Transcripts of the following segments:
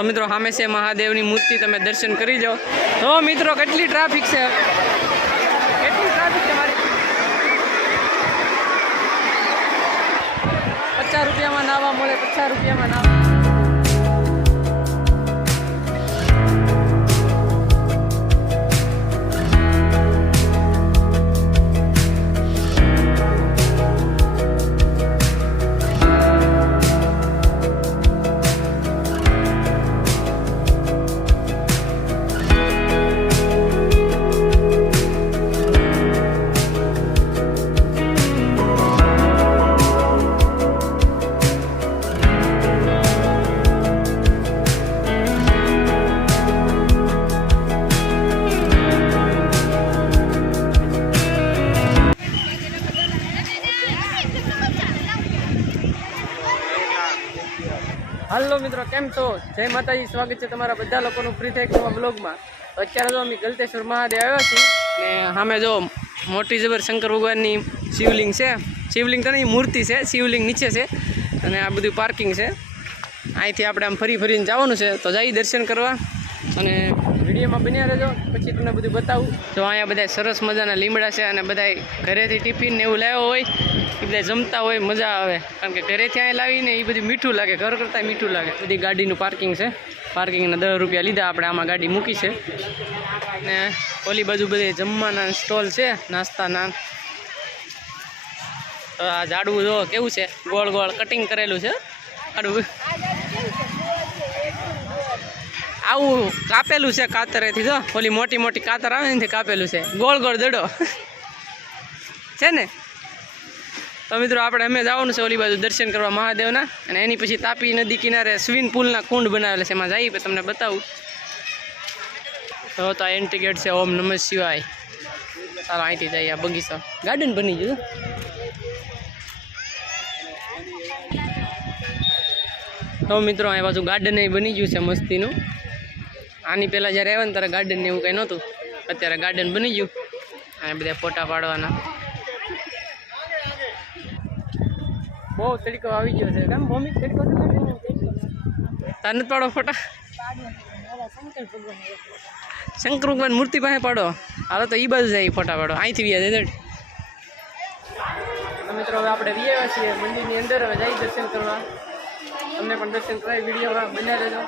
તો મિત્રો છે મહાદેવની મૂર્તિ, તમે દર્શન કરી જાઓ તો મિત્રો, કેટલી ટ્રાફિક છે? કેટલી ટ્રાફિક છે મારી? પચાસ રૂપિયામાં નાવા મળે, પચાસ રૂપિયામાં નાવા. મિત્રો, કેમ છો? જય માતાજી, સ્વાગત છે તમારા બધા લોકોનું ફ્રી થઈ નવા બ્લોગમાં અત્યારે જો અમે ગલતેશ્વર મહાદેવ આવ્યા છીએ ને સામે જો મોટી જબર શંકર ભગવાનની શિવલિંગ છે. શિવલિંગ તો મૂર્તિ છે, શિવલિંગ નીચે છે અને આ બધું પાર્કિંગ છે. અહીંથી આપણે આમ ફરી ફરીને જવાનું છે. તો જઈ દર્શન કરવા અને વિડીયોમાં બન્યા રહેજો. પછી તમને બધું બતાવું. તો અહીંયા બધા સરસ મજાના લીમડા છે અને બધા ઘરેથી ટિફિન ને એવું લાવ્યો હોય એ બધા જમતા હોય, મજા આવે. કારણ કે ઘરેથી અહીં લાવીને એ બધું મીઠું લાગે, ઘર કરતાં મીઠું લાગે. બધી ગાડીનું પાર્કિંગ છે. પાર્કિંગના દસ રૂપિયા લીધા આપણે, આમાં ગાડી મૂકી છે. ને ઓલી બાજુ બધી જમવાના સ્ટોલ છે, નાસ્તાના. આ ઝાડવું જો કેવું છે? ગોળ ગોળ કટિંગ કરેલું છે. ઝાડવું આવું કાપેલું છે કાતરેથી, જો. ઓલી મોટી મોટી કાતર આવે ને કાપેલું છે. ગોળ ગોળ દડો. છે ને? તો મિત્રો આપણે અમે જવાનું છે ઓલી બાજુ દર્શન કરવા મહાદેવના. અને એની પછી તાપી નદી કિનારે સ્વિમિંગ પુલના કુંડ બનાવેલા છે. એમાં જઈએ, તમને બતાવું. તો આ એન્ટ્રી ગેટ છે, ઓમ નમઃ શિવાય. ચાલો અહીંથી જઈએ, આ બગીચો. ગાર્ડન બની ગયું તો મિત્રો અહીં બાજુ ગાર્ડન એ બની ગયું છે મસ્તીનું. આની પહેલાં જ્યારે આવ્યા ને ત્યારે ગાર્ડન એવું કંઈ નહોતું. અત્યારે ગાર્ડન બની ગયું. અને બધા ફોટા પાડવાના. બહુ તડકો આવી ગયો છે. કેમ ભૂમિ તડકો તાર નથી પાડો ફોટા? શંકર ભગવાન મૂર્તિ પાસે પાડો. હાલો તો એ બાજુ જાય ફોટા પાડો. અહીંથી વ્યા જાય મિત્રો, હવે આપણે વ્યા છીએ મંદિરની અંદર. હવે જઈ દર્શન કરવા. તમને પણ દર્શન કરાય વિડીયોમાં બન્યા રહેજો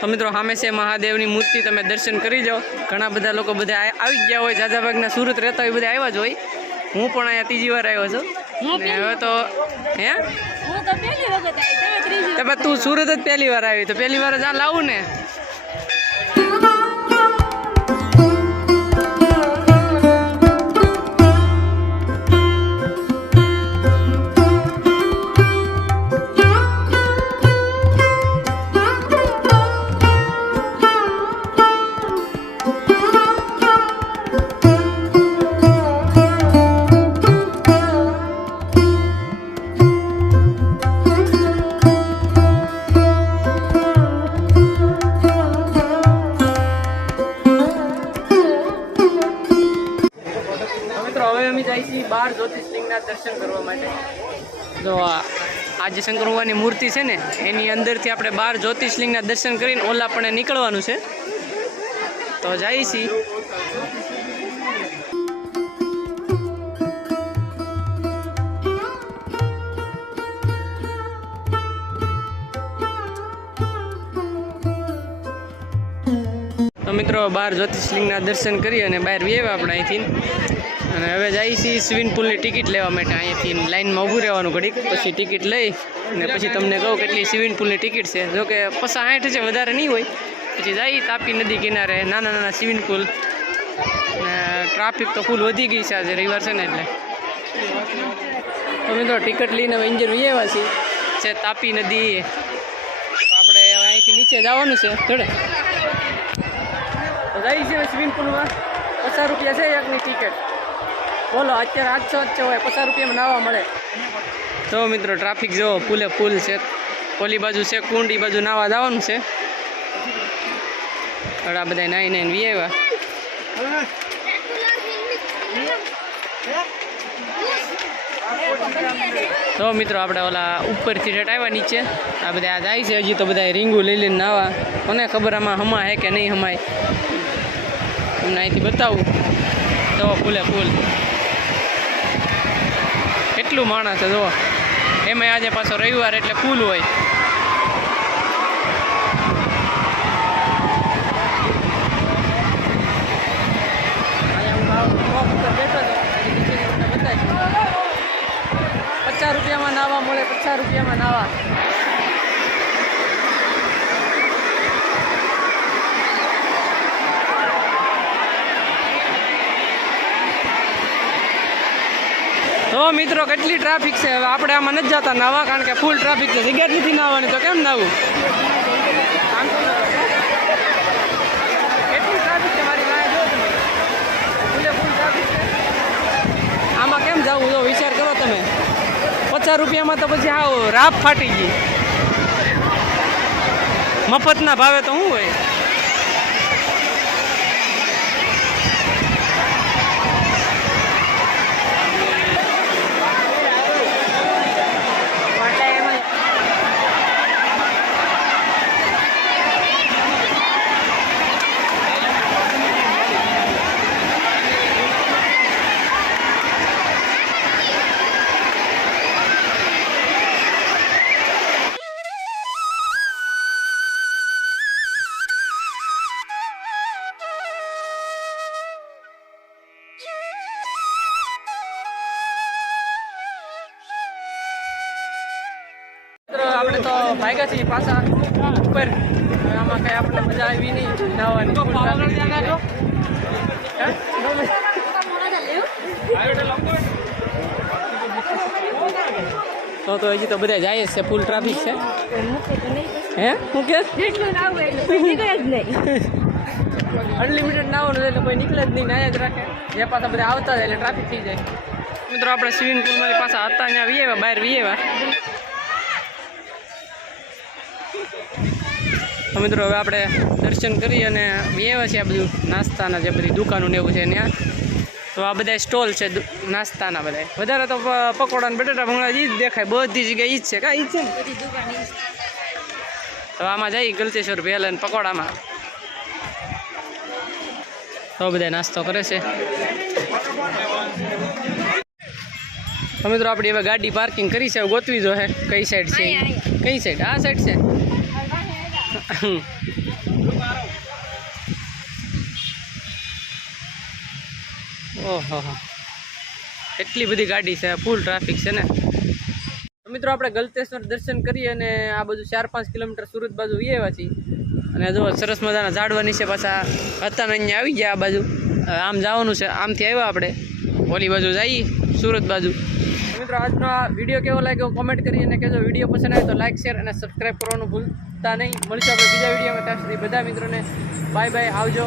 તો મિત્રો સામે છે મહાદેવની મૂર્તિ તમે દર્શન કરી જાઓ ઘણા બધા લોકો બધા આવી ગયા હોય જાજાભાગના સુરત રહેતા હોય બધા આવ્યા જ હોય. હું પણ અહીંયા ત્રીજી વાર આવ્યો છું. હવે તો હે? તું સુરત જ પહેલી વાર આવી તો પહેલી વાર જ આ લાવું ને. મિત્રો, હવે અમે જાય છીએ બાર જ્યોતિષલિંગના દર્શન કરવા માટે. જો આ જે શંકર ભગવાનની મૂર્તિ છે ને, એની અંદરથી આપણે બાર જ્યોતિષલિંગના દર્શન કરીને ઓલા પણ નીકળવાનું છે. તો જાય છીએ તો મિત્રો, બાર જ્યોતિષલિંગના દર્શન કરી અને બહાર વ્યવા આપણે અહીંથી. અને હવે જઈએ છીએ સ્વિમિંગ પુલની ટિકિટ લેવા માટે. અહીંયાથી લાઇનમાં ઊભું રહેવાનું ઘડીક. પછી ટિકિટ લઈ અને પછી તમને કહું કેટલી સ્વિમિંગ પુલની ટિકિટ છે. જો કે પચાસ સાઠ છે વધારે નહીં હોય. પછી જઈ તાપી નદી કિનારે નાના નાના સ્વિમિંગ પુલ. ટ્રાફિક તો ફૂલ વધી ગઈ છે આજે. રવિવાર છે ને એટલે. તો મિત્રો ટિકિટ લઈને હવે ઇન્જર વ્યવા છીએ. છે તાપી નદી. તો આપણે હવે અહીંથી નીચે જવાનું છે. થોડે તો જઈ છે સ્વિમિંગ પુલમાં. પચાસ રૂપિયા છે એકની ટિકિટ. બોલો, અત્યારે આઠસો આઠસો હોય, પચાસ રૂપિયામાં નાવા મળે. તો મિત્રો ટ્રાફિક જો પુલે પુલ છે. ઓલી બાજુ છે કુંડ એ બાજુ નાવા જવાનું છે. થોડા બધા નાઈ નાઈને વી આવ્યા તો મિત્રો, આપણે ઓલા ઉપરથી રેટ આવ્યા નીચે. આ બધા આ જાય છે, હજી તો બધા રીંગું લઈ લઈને નાવા. કોને ખબર આમાં હમા હે કે નહીં હમાય? તમને અહીંથી બતાવું. તો ફૂલે ફૂલ. કેટલું માણસ છે, જુઓ એમાં આજે પાછો રવિવાર એટલે ફૂલ હોય. પચાસ રૂપિયામાં નાવા મળે, પચાસ રૂપિયામાં નાવા તો મિત્રો, કેટલી ટ્રાફિક છે હવે? આપણે આમાં નથી જતા નાવા, કારણ કે ફૂલ ટ્રાફિક છે. જગ્યા જ નથી નાવાની, તો કેમ નાવું? જો આમાં કેમ જવું? જો વિચાર કરો તમે. પચાસ રૂપિયામાં તો પછી આવો રાફ ફાટી ગઈ. મફતના ભાવે તો શું હોય? આપણે તો ભાગ્યા છીએ પાછા ઉપર. આમાં કઈ આપણે મજા આવી નહીં. હે? તો તો હજી તો બધા જાય છે ફૂલ ટ્રાફિક છે. હે? હું કે? અનલિમિટેડ ના હોય એટલે. કોઈ નીકળે જ નહીં ના જ રાખે. જે પાછા બધા આવતા જાય એટલે ટ્રાફિક થઈ જાય. મિત્રો આપણે સ્વિમિંગ પુલમાંથી પાછા હતા ત્યાં વીએવા બહાર વીએ તો મિત્રો હવે આપણે દર્શન કરી અને વ્યવા છે આ બધું નાસ્તાના જે બધી દુકાનો ને એવું છે ત્યાં. તો આ બધા સ્ટોલ છે નાસ્તાના બધા વધારે તો પકોડા ને બટાટા ભૂંગળા જ દેખાય. બધી જગ્યાએ ઈ જ છે. કાંઈ ઈ જ છે ને? ઈ. તો આમાં જઈ ગલતેશ્વર ભેલ અને પકોડામાં. તો બધા નાસ્તો કરે છે. તો મિત્રો આપણી હવે ગાડી પાર્કિંગ કરી છે. ગોતવી જો હે. કઈ સાઈડ છે? કઈ સાઈડ આ સાઈડ છે? ઓહો. એટલી બધી ગાડી છે ફૂલ ટ્રાફિક છે ને. મિત્રો, આપણે ગલતેશ્વર દર્શન કરીએ અને આ બધું ચાર પાંચ કિલોમીટર સુરત બાજુ આવ્યા છીએ. અને જો સરસ મજાના ઝાડવા નીચે પાછા હતા અહીંયા આવી ગયા આ બાજુ. આમ જવાનું છે, આમથી આવ્યા આપણે. ઓલી બાજુ જઈએ, સુરત બાજુ. મિત્રો, આજનો આ વીડિયો કેવો લાગ્યો? કોમેન્ટ કરી અને કહેજો વીડિયો પસંદ આવે તો લાઇક શેર અને સબસ્ક્રાઈબ કરવાનું ભૂલતા નહીં. મળીશું આપણે બીજા વિડીયોમાં ત્યાં સુધી બધા મિત્રોને બાય બાય આવજો.